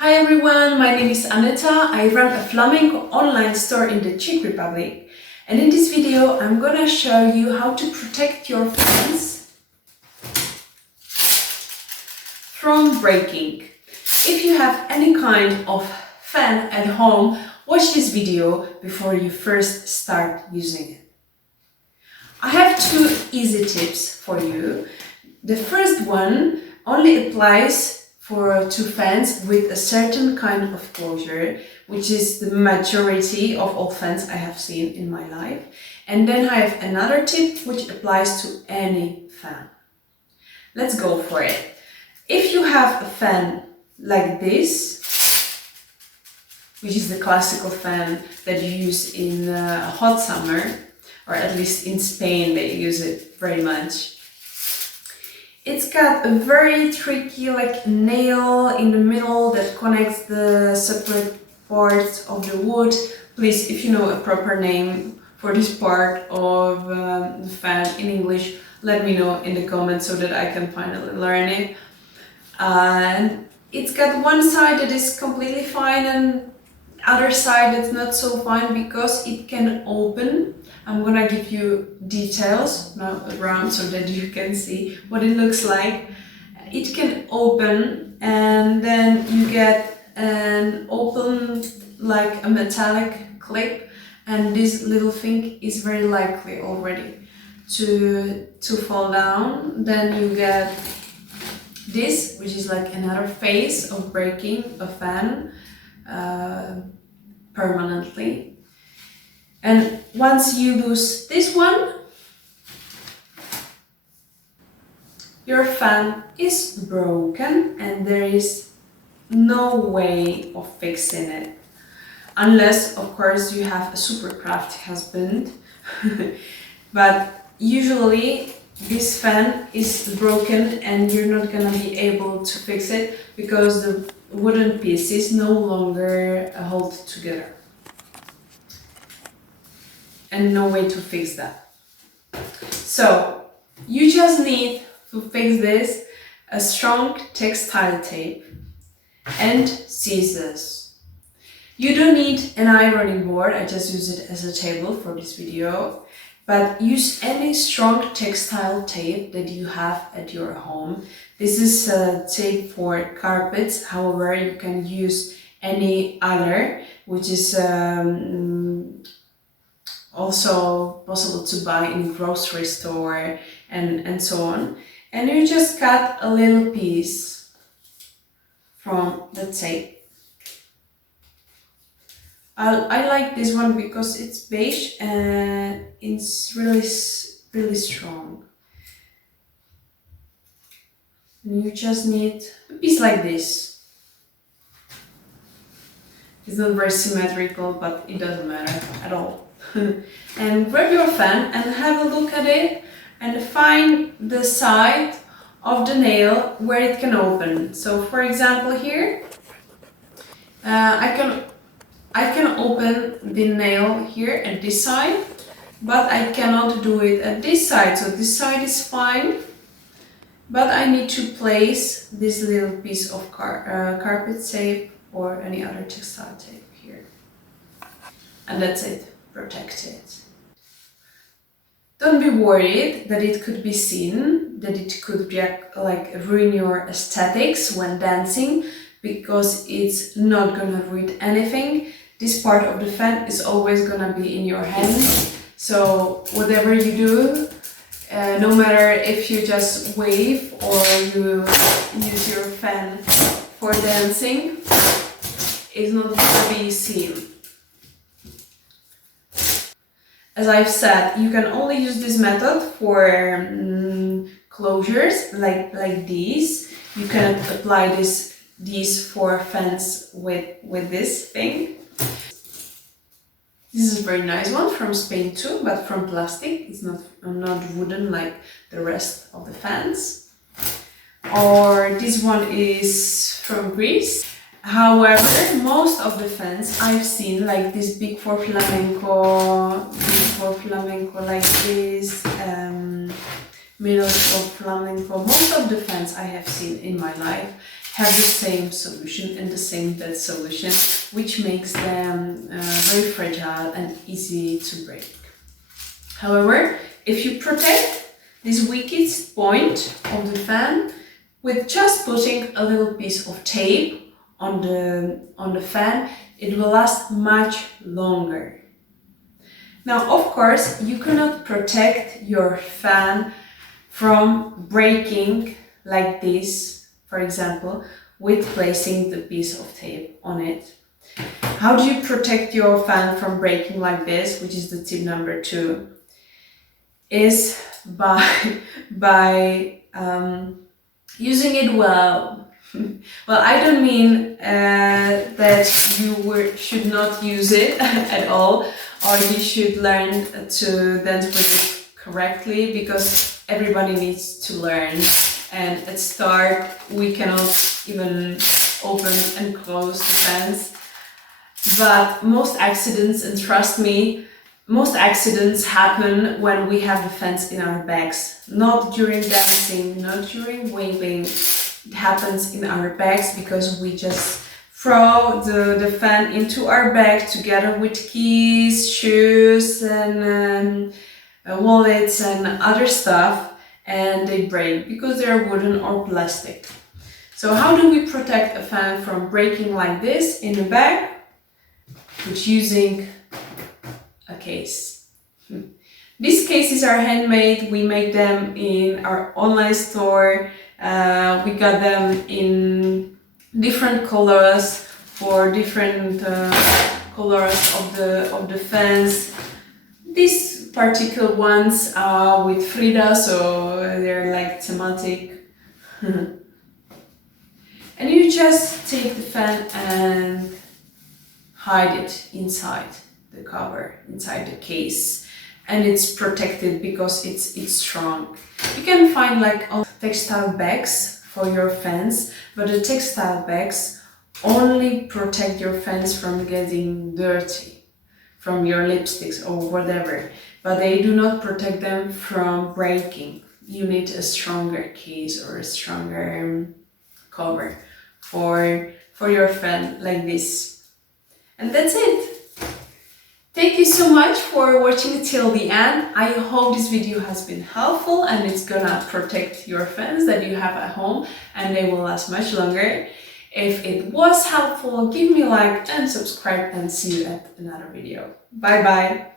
Hi everyone, my name is Aneta. I run a flamenco online store in the Czech Republic, and in this video I'm gonna show you how to protect your fans from breaking. If you have any kind of fan at home, watch this video before you first start using it. I have two easy tips for you. The first one only applies to fans with a certain kind of closure, which is the majority of all fans I have seen in my life. And then I have another tip which applies to any fan. Let's go for it. If you have a fan like this, which is the classical fan that you use in hot summer, or at least in Spain they use it very much. It's got a very tricky nail in the middle that connects the separate parts of the wood. Please, if you know a proper name for this part of the fan in English, let me know in the comments so that I can finally learn it. And it's got one side that is completely fine and other side that's not so fine because it can open. I'm gonna give you details now around so that you can see what it looks like. It can open and then you get an open like a metallic clip, and this little thing is very likely already to fall down. Then you get this, which is like another phase of breaking a fan permanently. And once you lose this one, your fan is broken and there is no way of fixing it. Unless, of course, you have a super crafty husband. But usually this fan is broken and you're not gonna be able to fix it because the wooden pieces no longer hold together. And no way to fix that. So you just need to fix this a strong textile tape and scissors. You don't need an ironing board, I just use it as a table for this video, but use any strong textile tape that you have at your home. This is a tape for carpets, however you can use any other, which is also possible to buy in grocery store and so on. And you just cut a little piece from the tape. I like this one because it's beige and it's really strong. And you just need a piece like this. It's not very symmetrical, but it doesn't matter at all. And grab your fan and have a look at it and find the side of the nail where it can open. So for example here, I can open the nail here at this side, but I cannot do it at this side. So this side is fine, but I need to place this little piece of carpet tape or any other textile tape here. And that's it. Protect it. Don't be worried that it could be seen, that it could be ruin your aesthetics when dancing, because it's not gonna ruin anything. This part of the fan is always gonna be in your hand, so whatever you do, no matter if you just wave or you use your fan for dancing, it's not gonna be seen. As I've said, you can only use this method for closures like these. You cannot apply these for fans with this thing. This is a very nice one from Spain too, but from plastic. It's not wooden like the rest of the fans. Or this one is from Greece. However, most of the fans I've seen, like this big for flamenco like this, middle for flamenco, most of the fans I have seen in my life have the same solution and the same dead solution, which makes them very fragile and easy to break. However, if you protect this weakest point of the fan with just putting a little piece of tape on the fan, it will last much longer. Now, of course, you cannot protect your fan from breaking like this, for example, with placing the piece of tape on it. How do you protect your fan from breaking like this, which is the tip number 2, is by using it well. Well, I don't mean that you should not use it at all, or you should learn to dance with it correctly, because everybody needs to learn. And at start, we cannot even open and close the fans. But most accidents, and trust me, most accidents happen when we have the fans in our bags. Not during dancing, not during waving. It happens in our bags because we just throw the fan into our bag together with keys, shoes, and wallets and other stuff, and they break because they're wooden or plastic. So how do we protect a fan from breaking like this in a bag? With using a case. These cases are handmade. We make them in our online store. We got them in different colors for different colors of the fans. These particular ones are with Frida, so they're like thematic. And you just take the fan and hide it inside the cover, inside the case, and it's protected because it's strong. You can find like textile bags for your fans, but the textile bags only protect your fans from getting dirty from your lipsticks or whatever, but they do not protect them from breaking. You need a stronger case or a stronger cover for your fan like this. And that's it. Thank you so much for watching till the end. I hope this video has been helpful and it's gonna protect your fans that you have at home, and they will last much longer. If it was helpful, give me a like and subscribe, and see you at another video. Bye bye.